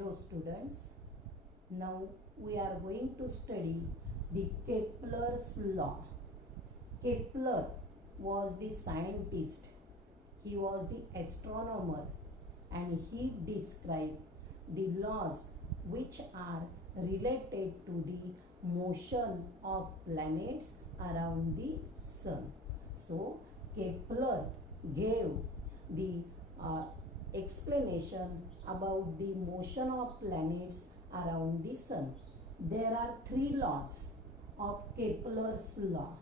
Hello students, now we are going to study the Kepler's law. Kepler was the scientist, he was the astronomer, and he described the laws which are related to the motion of planets around the sun. So Kepler gave the explanation about the motion of planets around the sun. There are three laws of Kepler's law.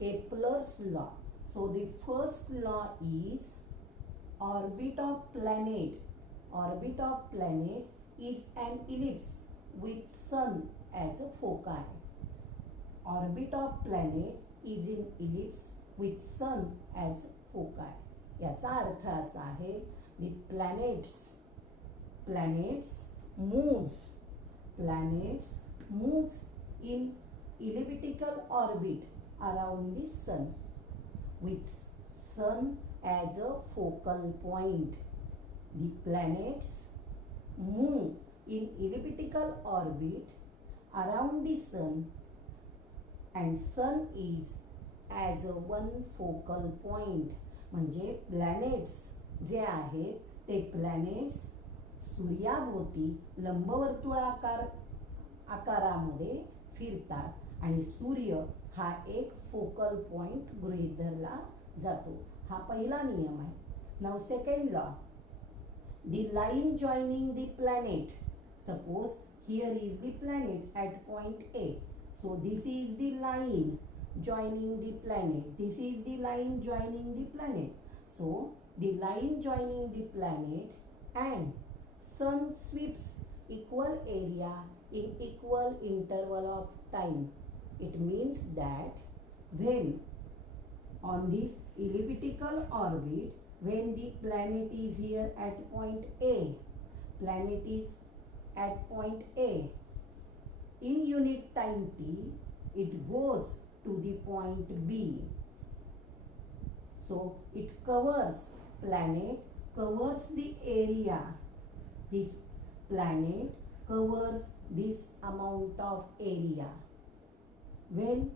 Kepler's law. So the first law is orbit of planet. Orbit of planet is an ellipse with sun as a foci. Orbit of planet is in ellipse with sun as foci. याचा अर्थ असा आहे the planets moves in elliptical orbit around the sun with sun as a focal point. The planets move in elliptical orbit around the sun and sun is as a one focal point. म्हणजे planets जे आहेत ते planets सूर्याभोवती लंबवर्तुळाकार आकारामध्ये फिरतात आणि सूर्य हा एक focal point गृहीत धरला जातो. हा पहिला नियम आहे. Now second law, the line joining the planet. Suppose here is the planet at point A. So this is the line joining the planet. This is the line joining the planet. So the line joining the planet and sun sweeps equal area in equal interval of time. It means that when on this elliptical orbit, when the planet is here at point A, planet is at point A, in unit time t, it goes to the point B. So it covers, planet covers the area. This planet covers this amount of area. When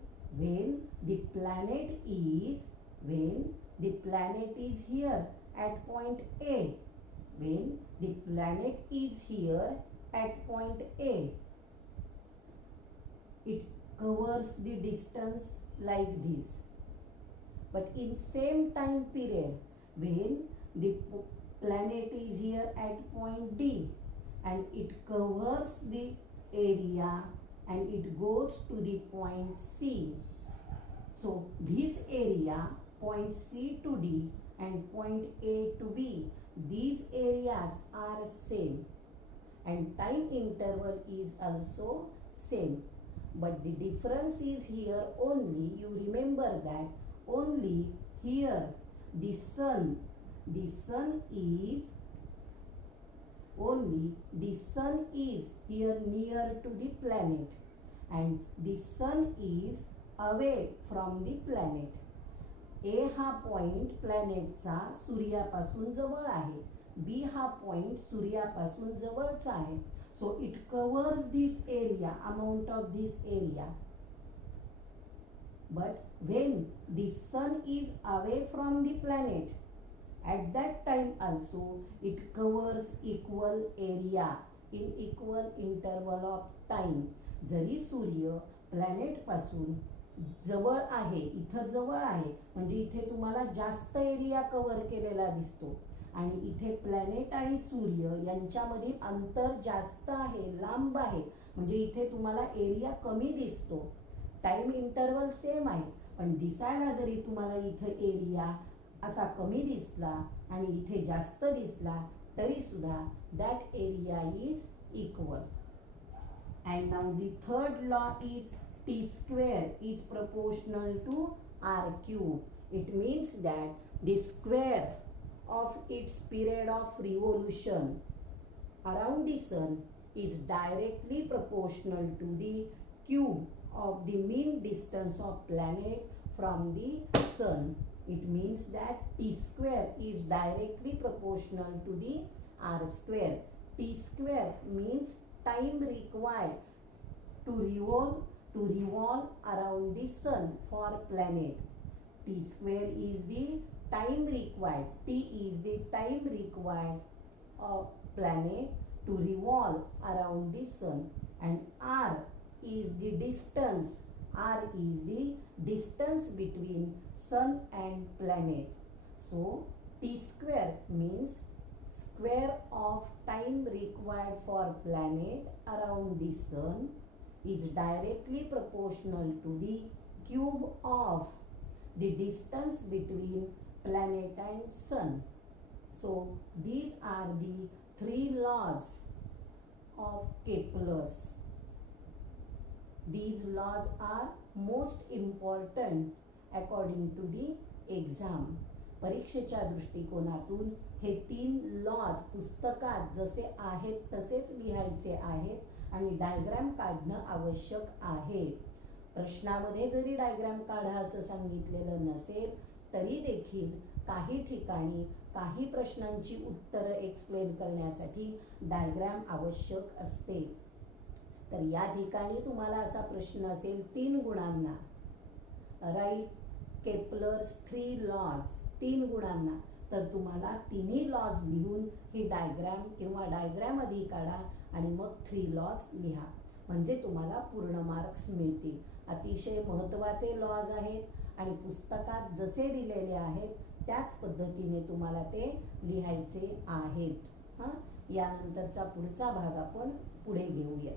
the planet is here at point A, when the planet is here at point A, it covers the distance like this. But in same time period, when the planet is here at point D and it covers the area and it goes to the point C. So this area, point C to D and point A to B, these areas are same and time interval is also same. But the difference is here only, you remember that only here the sun is here near to the planet and the sun is away from the planet. A हा point प्लॅनेटचा सूर्यापासून जवळ आहे. B हा point सूर्यापासून जवळचा आहे. So it covers this area, amount of this area. But when the sun is away from the planet, at that time also it covers equal area in equal interval of time. Zari Surya planet पासून जवळ आहे, इथं जवळ आहे म्हणजे इथे तुम्हाला जास्त एरिया कव्हर केलेला दिसतो आणि इथे प्लॅनेट आणि सूर्य यांच्यामधील अंतर जास्त आहे, लांब आहे म्हणजे इथे तुम्हाला एरिया कमी दिसतो. टाइम इंटरवल सेम आहे पण दिसायला जरी तुम्हाला इथे एरिया असा कमी दिसला आणि इथे जास्त दिसला तरी सुद्धा that area is equal. And now the third law is T square is proportional to R cube. It means that the square of its period of revolution around the sun is directly proportional to the cube of the mean distance of planet from the sun. It means that t square is directly proportional to the r square. T square means time required to revolve around the sun for planet. T square is the time required. T is the time required of planet to revolve around the sun, and R is the distance. R is the distance between sun and planet. So T square means square of time required for planet around the sun is directly proportional to the cube of the distance between planet and sun. So these are the three laws of Kepler's. These laws are most important according to the exam. परीक्षेच्या दृष्टिकोनातून हे 3 laws पुस्तकात जसे आहेत तसेच लिहायचे आहेत आणि diagram काढणं आवश्यक आहे. प्रश्नामध्ये जरी डायग्राम काढा असं सांगितलेलं नसेल तरी देखील काही ठिकाणी काही प्रश्नांची उत्तरं एक्सप्लेन करण्यासाठी डायग्राम आवश्यक असते. तर या ठिकाणी तुम्हाला असा प्रश्न असेल 3 गुणांना, राईट केपलर्स 3 लॉज, 3 गुणांना, तर तुम्हाला तिन्ही लॉज लिहून ही डायग्राम किंवा डायग्राम आधी काढा आणि मग 3 लॉज लिहा, म्हणजे तुम्हाला पूर्ण मार्क्स मिळतील. अतिशय महत्त्वाचे लॉज आहेत आणि पुस्तकात जसे दिलेले आहेत त्याच पद्धतीने तुम्हाला ते लिहायचे आहेत. यानंतरचा पुढचा भाग आपण पुढे घेऊया.